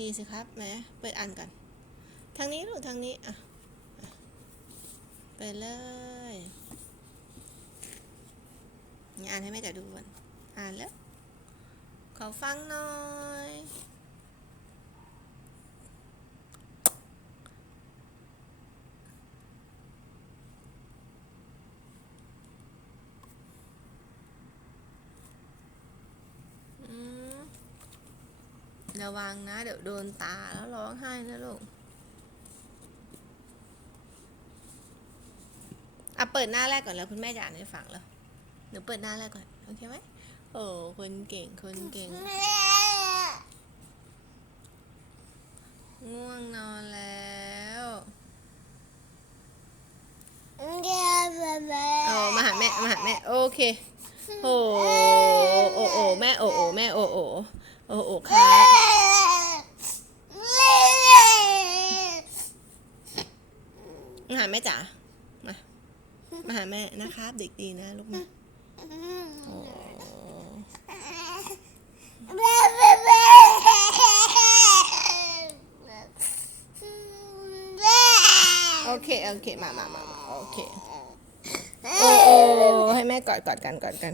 ดีๆสิครับแหมเปิดอ่านก่อน ทางนี้หรือทางนี้ อะอะไปเลยนี่อ่านให้แม่แต่ดูก่อน อ่านแล้ว ขอฟังหน่อย อืม ระวังนะ เดี๋ยวโดนตาแล้วร้องไห้นะลูกอะเปิดหน้าแรกก่อนแล้วคุณแม่จะอ่านให้ฟังแล้วเดี๋ยวเปิดหน้าแรกก่อนโอเคไหมโอ้คนเก่งคนเก่ง ง่วงนอนแล้วโอ้มาหาแม่มาหาแม่โอเคโอ้โอ้โอ้แม่โอ้โอ้แม่โอ้โอ้โอ้โอ้ค่ะ มาหาแม่จ๋า มา มาหาแม่นะครับ เด็กดีนะลูกนะโอ้โอเค โอเค มามามามาโอเค โอ้โอ้ให้แม่กอดกอดกันกอดกัน